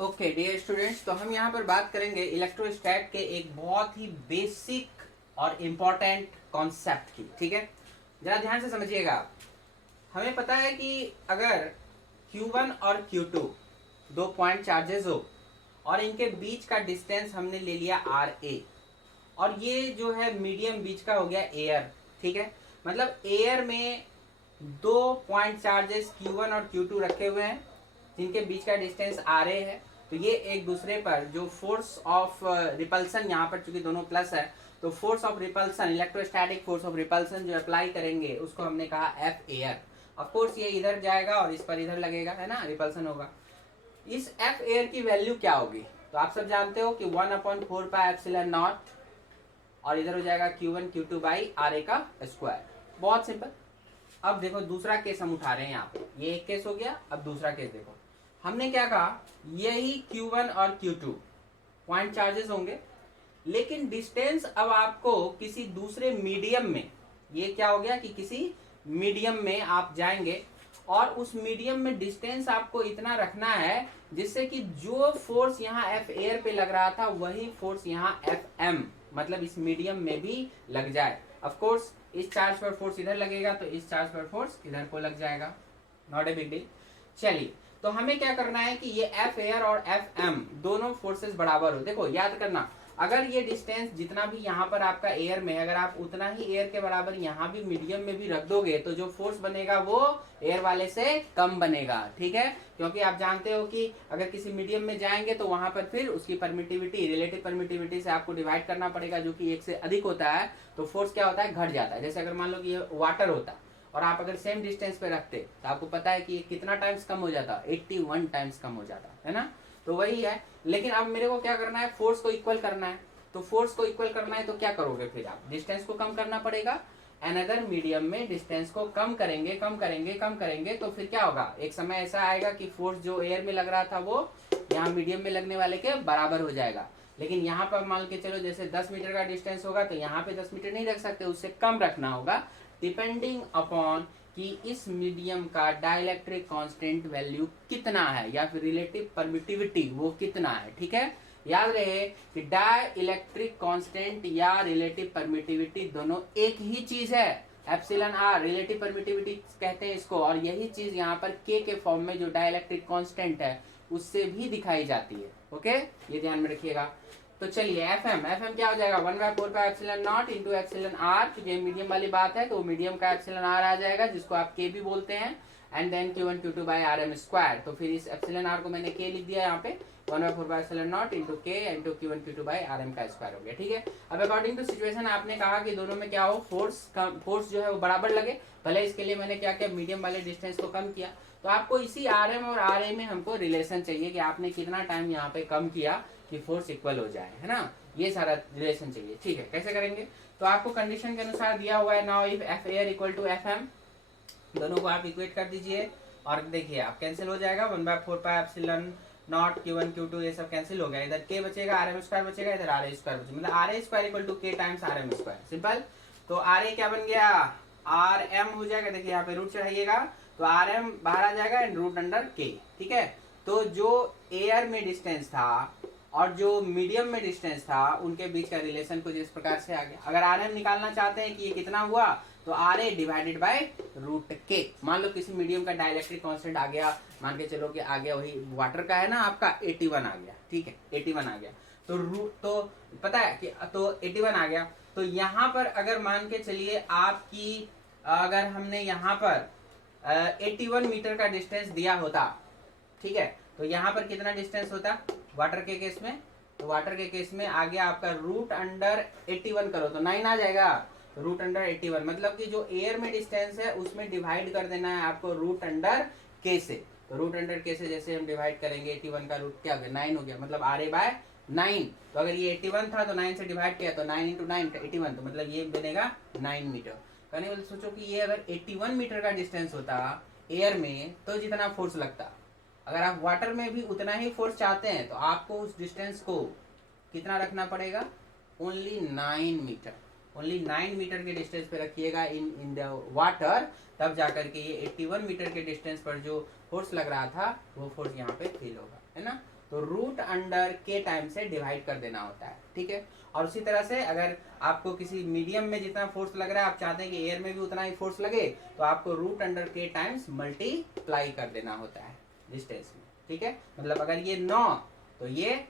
Okay dear students, तो हम यहाँ पर बात करेंगे इलेक्ट्रोस्टैट के एक बहुत ही बेसिक और इम्पोर्टेंट कॉन्सेप्ट की। ठीक है, जरा ध्यान से समझिएगा आप। हमें पता है कि अगर Q1 और Q2 दो पॉइंट चार्जेस हो और इनके बीच का डिस्टेंस हमने ले लिया RA, और ये जो है मीडियम बीच का हो गया एयर। ठीक है, मतलब एयर में दो पॉइंट चार्जेस Q1 और Q2 रखे हुए हैं जिनके बीच का डिस्टेंस RA है। तो ये एक दूसरे पर जो फोर्स ऑफ रिपल्सन, यहाँ पर चूंकि दोनों प्लस है तो force of repulsion, electrostatic force of repulsion जो अप्लाई करेंगे उसको हमने कहा F एयर। ऑफ कोर्स ये इधर जाएगा और इस पर इधर लगेगा, है ना, रिपल्सन होगा। इस F एयर की वैल्यू क्या होगी? तो आप सब जानते हो कि 1/4πε0, और इधर हो जाएगा Q1 Q2 बाई RA का स्क्वायर। बहुत सिंपल। अब देखो दूसरा केस हम उठा रहे हैं यहाँ पे, ये एक केस हो गया। अब दूसरा केस देखो, हमने क्या कहा, यही Q1 और Q2 पॉइंट चार्जेस होंगे, लेकिन डिस्टेंस अब आपको किसी दूसरे मीडियम में, ये क्या हो गया कि किसी मीडियम में आप जाएंगे और उस मीडियम में डिस्टेंस आपको इतना रखना है जिससे कि जो फोर्स यहाँ F एयर पे लग रहा था वही फोर्स यहाँ FM, मतलब इस मीडियम में भी लग जाए। ऑफ कोर्स इस चार्ज पर फोर्स इधर लगेगा तो इस चार्ज पर फोर्स इधर को लग जाएगा, नॉट ए बिग डील। चलिए, तो हमें क्या करना है कि ये F एयर और FM दोनों फोर्सेस बराबर हो। देखो याद करना, अगर ये डिस्टेंस जितना भी यहाँ पर आपका एयर में, अगर आप उतना ही एयर के बराबर यहाँ भी मीडियम में भी रख दोगे तो जो फोर्स बनेगा वो एयर वाले से कम बनेगा। ठीक है, क्योंकि आप जानते हो कि अगर किसी मीडियम में जाएंगे तो वहां पर फिर उसकी परमिटिविटी, रिलेटिव परमिटिविटी से आपको डिवाइड करना पड़ेगा, जो कि 1 से अधिक होता है तो फोर्स क्या होता है, घट जाता है। जैसे अगर मान लो कि ये वाटर होता और आप अगर सेम डिस्टेंस पे रखते तो आपको पता है कि ये कितना टाइम्स कम हो जाता, 81 टाइम्स कम हो जाता है ना। तो वही है, लेकिन अब मेरे को क्या करना है, फोर्स को इक्वल करना है। तो फोर्स को इक्वल करना है तो क्या करोगे, फिर आप डिस्टेंस को कम करना पड़ेगा। अनदर मीडियम में डिस्टेंस को कम करेंगे कम करेंगे कम करेंगे तो फिर क्या होगा, एक समय ऐसा आएगा कि फोर्स जो एयर में लग रहा था वो यहाँ मीडियम में लगने वाले के बराबर हो जाएगा। लेकिन यहाँ पर मान के चलो जैसे 10 मीटर का डिस्टेंस होगा तो यहाँ पे 10 मीटर नहीं रख सकते, उससे कम रखना होगा, डिपेंडिंग अपॉन कि इस मीडियम का डाइलेक्ट्रिक कांस्टेंट वैल्यू कितना है या फिर रिलेटिव परमिटिविटी वो कितना है। ठीक है, याद रहे कि डाइलेक्ट्रिक कांस्टेंट या रिलेटिव परमिटिविटी दोनों एक ही चीज है। एप्सिलॉन आर रिलेटिव परमिटिविटी कहते हैं इसको, और यही चीज यहाँ पर के फॉर्म में जो डाइलेक्ट्रिक कांस्टेंट है उससे भी दिखाई जाती है। ओके, ये ध्यान में रखिएगा। तो चलिए एफएम क्या हो जाएगा, 1/4πε0 इंटू एप्सिलॉन आर, क्योंकि मीडियम वाली बात है तो मीडियम का एप्सिलॉन आर आ जाएगा जिसको आप के भी बोलते हैं, and then Q1 Q2 by RM square. तो फिर इस एप्सिलॉन आर को मैंने के लिख दिया यहाँ पे, 1/4πε0 इंटू के into Q1 Q2 by RM का स्क्वायर हो गया। ठीक है, अब अकॉर्डिंग टू सिचुएशन आपने कहा कि दोनों में क्या हो, फोर्स जो है वो बराबर लगे, भले इसके लिए मैंने क्या किया, मीडियम वाले डिस्टेंस को कम किया। तो आपको इसी RM और RA में हमको रिलेशन चाहिए कि आपने कितना टाइम यहाँ पे कम किया कि फोर्स इक्वल हो जाए, है ना, ये सारा रिलेशन चाहिए। ठीक है, कैसे करेंगे, तो आपको कंडीशन के अनुसार दिया हुआ है, now if F air equal to FM, दोनों को आप इक्वेट कर दीजिए और देखिए आप कैंसिल हो जाएगा, 1/4πε0 Q1 Q2 ये सब कैंसिल हो गया, इधर k बचेगा, RM स्क्वायर बचेगा, इधर RA स्क्वायर बचेगा, मतलब RA square equal to k times RM square. Simple. तो RA क्या बन गया, RM हो जाएगा, देखिए यहाँ पे रूट चढ़ाइएगा तो RM बाहर आ जाएगा एंड रूट अंडर k। ठीक है, तो जो एयर में डिस्टेंस था और जो मीडियम में डिस्टेंस था उनके बीच का रिलेशन कुछ इस प्रकार से आ गया। अगर RM निकालना चाहते हैं कि ये कितना हुआ तो RA डिवाइडेड बाय रूट के। मान लो किसी मीडियम का डाइलेक्ट्रिक कांस्टेंट आ गया, मान के चलो कि आ गया वही वाटर का है ना आपका 81 आ गया। ठीक है, 81 आ गया तो रूट, तो पता है कि तो 81 आ गया। तो यहाँ पर अगर मान के चलिए आपकी, अगर हमने यहाँ पर 81 मीटर का डिस्टेंस दिया होता, ठीक है, तो यहाँ पर कितना डिस्टेंस होता वाटर के केस में, तो वाटर के केस में आ गया आपका रूट अंडर 81 करो तो 9 आ जाएगा, रूट अंडर 81, मतलब कि जो एयर में डिस्टेंस है उसमें डिवाइड कर देना है आपको रूट अंडर के से। तो रूट अंडर के से जैसे हम डिवाइड करेंगे 81 का रूट क्या हो गया, 9 हो गया, मतलब RA बाय 9। तो अगर ये 81 था तो 9 से डिवाइड किया तो 9 इंटू 9 81, तो मतलब ये बनेगा 9 मीटर। कहने वाले सोचो कि ये अगर 81 मीटर का डिस्टेंस होता एयर में तो जितना फोर्स लगता, अगर आप वाटर में भी उतना ही फोर्स चाहते हैं तो आपको उस डिस्टेंस को कितना रखना पड़ेगा, ओनली 9 मीटर, ओनली 9 मीटर के डिस्टेंस पे रखिएगा इन द वाटर, तब जाकर के ये 81 मीटर के डिस्टेंस पर जो फोर्स लग रहा था वो फोर्स यहाँ पे फील होगा, है ना। तो रूट अंडर के टाइम से डिवाइड कर देना होता है, ठीक है। और उसी तरह से अगर आपको किसी मीडियम में जितना फोर्स लग रहा है, आप चाहते हैं कि एयर में भी उतना ही फोर्स लगे, तो आपको रूट अंडर के टाइम्स मल्टीप्लाई कर देना होता है डिस्टेंस में, ठीक है। मतलब अगर ये 9 तो ये,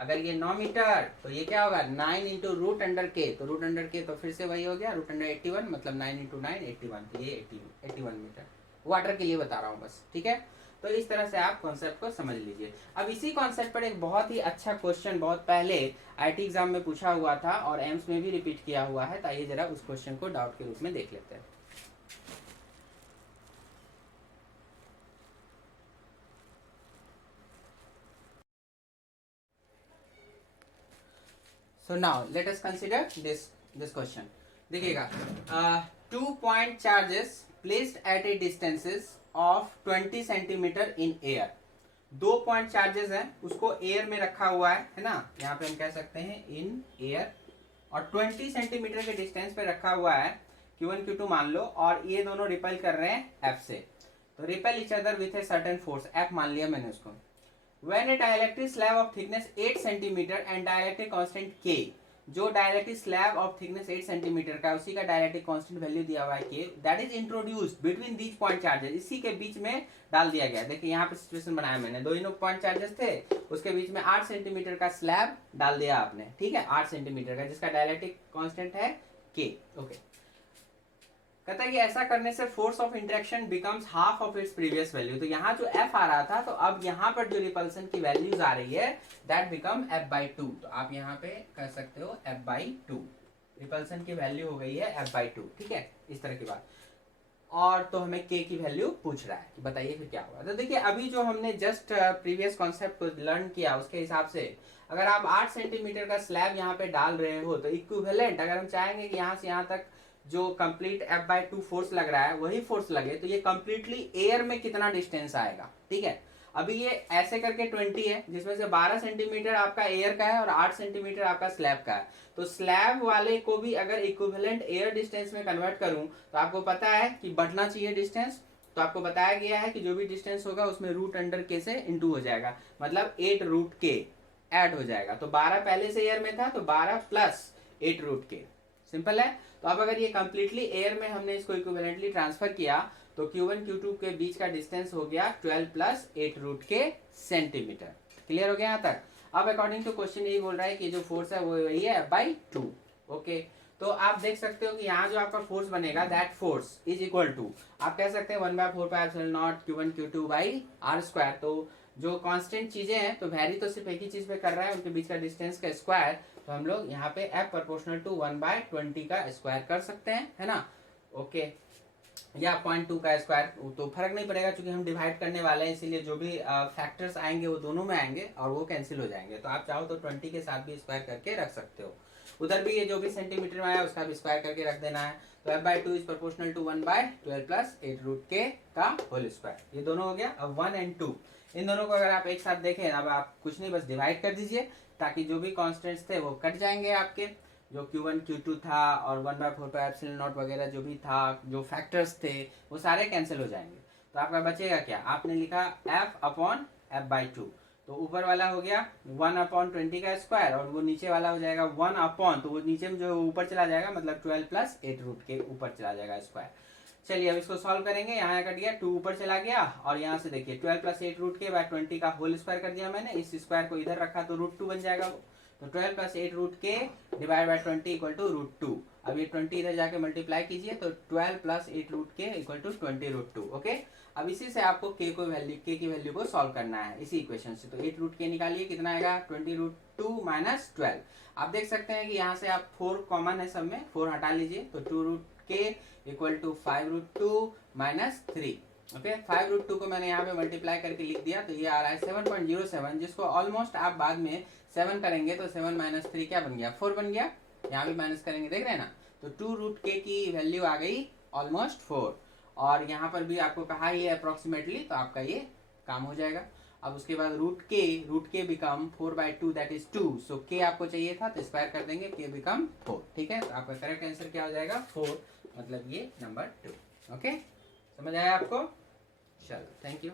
अगर ये 9 मीटर तो ये क्या होगा 9 इंटू रूट अंडर के, तो रूट अंडर के तो फिर से वही हो गया रूट अंडर 81, मतलब 9 इंटू 9 81, तो ये 81 मीटर। वाटर के लिए बता रहा हूँ बस, ठीक है। तो इस तरह से आप कॉन्सेप्ट को समझ लीजिए। अब इसी कॉन्सेप्ट पर एक बहुत ही अच्छा क्वेश्चन बहुत पहले आईटी एग्जाम में पूछा हुआ था और एम्स में भी रिपीट किया हुआ है, तो आइए जरा उस क्वेश्चन को डाउट के रूप में देख लेते हैं। So now let us consider this question. देखिएगा, 2 point charges placed at a distances of 20 centimetre in air. 2 point charges हैं, उसको एयर में रखा हुआ है ना, यहाँ पे हम कह सकते हैं इन एयर, और 20 सेंटीमीटर के डिस्टेंस पे रखा हुआ है Q1 Q2 मान लो, और ये दोनों रिपेल कर रहे हैं F से, तो repel each other with a certain force, F मान लिया मैंने उसको। When a dielectric slab of thickness 8 cm and dielectric constant K, जो dielectric slab of thickness 8 centimetre का, उसी का डायलेक्ट्रिक कांस्टेंट वैल्यू दिया हुआ है K, that is introduced between these point charges, इसी के बीच में डाल दिया गया। देखिए यहाँ पे सिचुएशन बनाया मैंने, दो पॉइंट चार्जेस थे, उसके बीच में 8 सेंटीमीटर का स्लैब डाल दिया आपने, ठीक है, 8 सेंटीमीटर का, जिसका डायलेक्ट्रिक कांस्टेंट है K, ओके। कहता है कि ऐसा करने से force of interaction becomes half of its previous value, तो यहाँ जो F आ रहा था, तो अब यहाँ पर जो रिपल्सन की वैल्यूज आ रही है दैट बिकम F/2, तो आप यहाँ पे कह सकते हो F/2, रिपल्सन की वैल्यू हो गई है F/2, ठीक है, इस तरह की बात। और तो हमें K की वैल्यू पूछ रहा है, तो बताइए फिर क्या होगा। तो देखिए अभी जो हमने जस्ट प्रीवियस कॉन्सेप्ट को लर्न किया उसके हिसाब से, अगर आप 8 सेंटीमीटर का स्लैब यहाँ पे डाल रहे हो, तो इक्विवेलेंट अगर हम चाहेंगे कि यहाँ से यहाँ तक जो कंप्लीट F/2 फोर्स लग रहा है वही फोर्स लगे, तो ये कंप्लीटली एयर में कितना डिस्टेंस आएगा, ठीक है। अभी ये ऐसे करके 20 है, जिसमें से 12 सेंटीमीटर आपका एयर का है और 8 सेंटीमीटर आपका स्लैब का है, तो स्लैब वाले को भी अगर इक्विवेलेंट एयर डिस्टेंस में कन्वर्ट करूं, तो आपको पता है कि बढ़ना चाहिए डिस्टेंस, तो आपको बताया गया है कि जो भी डिस्टेंस होगा उसमें रूट अंडर के से इंटू हो जाएगा, मतलब 8 रूट के ऐड हो जाएगा, तो 12 पहले से एयर में था, तो 12 प्लस 8 रूट के, सिंपल है। तो अब अगर ये कंप्लीटली एयर में हमने इसको इक्विवेलेंटली ट्रांसफर किया, तो Q1 Q2 के बीच का डिस्टेंस हो गया 12 प्लस 8 रूट के सेंटीमीटर। क्लियर हो गया यहाँ तक। अब अकॉर्डिंग टू क्वेश्चन यही बोल रहा है कि जो फोर्स है वो वही है F/2, ओके। तो आप देख सकते हो कि यहाँ जो आपका फोर्स बनेगा that force is equal to, आप कह सकते हैं 1/4πε0 Q1 Q2 बाई r²। तो जो कांस्टेंट चीजें हैं तो वैरी तो सिर्फ एक ही चीज पे कर रहा है, उनके बीच का डिस्टेंस का स्क्वायर, तो हम लोग यहाँ पे F प्रोपोर्शनल टू 1/20 का स्क्वायर कर सकते हैं, है ना, ओके, या 0.2 का स्क्वायर, तो फर्क नहीं पड़ेगा क्योंकि हम डिवाइड करने वाले हैं, इसीलिए जो भी फैक्टर्स आएंगे वो दोनों में आएंगे और वो कैंसिल हो जाएंगे, तो आप चाहो तो 20 के साथ भी स्क्वायर करके रख सकते हो। उधर भी ये जो भी सेंटीमीटर में आया उसका भी स्क्वायर करके रख देना है, तो F/2 is proportional to 1/12 plus 8 root के का होल स्क्वायर, ये दोनों हो गया। अब 1 और 2 इन दोनों को अगर आप एक साथ देखें, अब आप कुछ नहीं बस डिवाइड कर दीजिए, ताकि जो भी कॉन्स्टेंट्स थे वो कट जाएंगे आपके, जो Q1 Q2 था और 1/4πε0 वगैरह जो भी था, जो फैक्टर्स थे वो सारे कैंसिल हो जाएंगे, तो आपका बचेगा क्या, आपने लिखा F/F/2, तो ऊपर वाला हो गया 1/20 का स्क्वायर, और वो नीचे वाला हो जाएगा 1/, तो वो नीचे में जो ऊपर चला जाएगा, मतलब 12 प्लस 8 रूट के ऊपर चला जाएगा स्क्वायर। चलिए अब इसको सॉल्व करेंगे, यहाँ कट गया 2 ऊपर चला गया, और यहाँ से देखिए 12 प्लस 8 रूट के बाय 20 का होल स्क्वायर कर दिया मैंने, इस स्क्वायर को इधर रखा तो √2 बन जाएगा, तो 12 प्लस 8 रूट के डिवाइड बाय 20 इक्वल टू √2। अब ये 20 इधर जाके मल्टीप्लाई कीजिए, तो 12 प्लस 8 रूट के इक्वल टू 20√2, ओके। अब इसी से आपको के की वैल्यू को सॉल्व करना है इसी इक्वेशन से, तो 8 रूट के निकालिए, कितना आएगा 20√2 माइनस 12। आप देख सकते हैं कि यहाँ से आप 4 कॉमन है सब में, 4 हटा लीजिए, तो 2 रूट के इक्वल टू 5√2 माइनस 3, ओके। 5√2 को मैंने यहाँ पे मल्टीप्लाई करके लिख दिया, तो ये आ रहा है 7.07, जिसको ऑलमोस्ट आप बाद में 7 करेंगे तो 7 माइनस 3 क्या बन गया, 4 बन गया, यहाँ भी माइनस करेंगे, देख रहे हैं ना, तो 2 रूट के की वैल्यू आ गई ऑलमोस्ट 4, और यहाँ पर भी आपको कहा ही है अप्रोक्सीमेटली, तो आपका ये काम हो जाएगा। अब उसके बाद रूट के बिकम 4/2 दैट इज 2, सो के आपको चाहिए था तो स्क्वायर कर देंगे, के बिकम 4, ठीक है, तो आपका करेक्ट आंसर क्या हो जाएगा 4, मतलब ये नंबर 2, ओके। समझ आया आपको, चलो थैंक यू।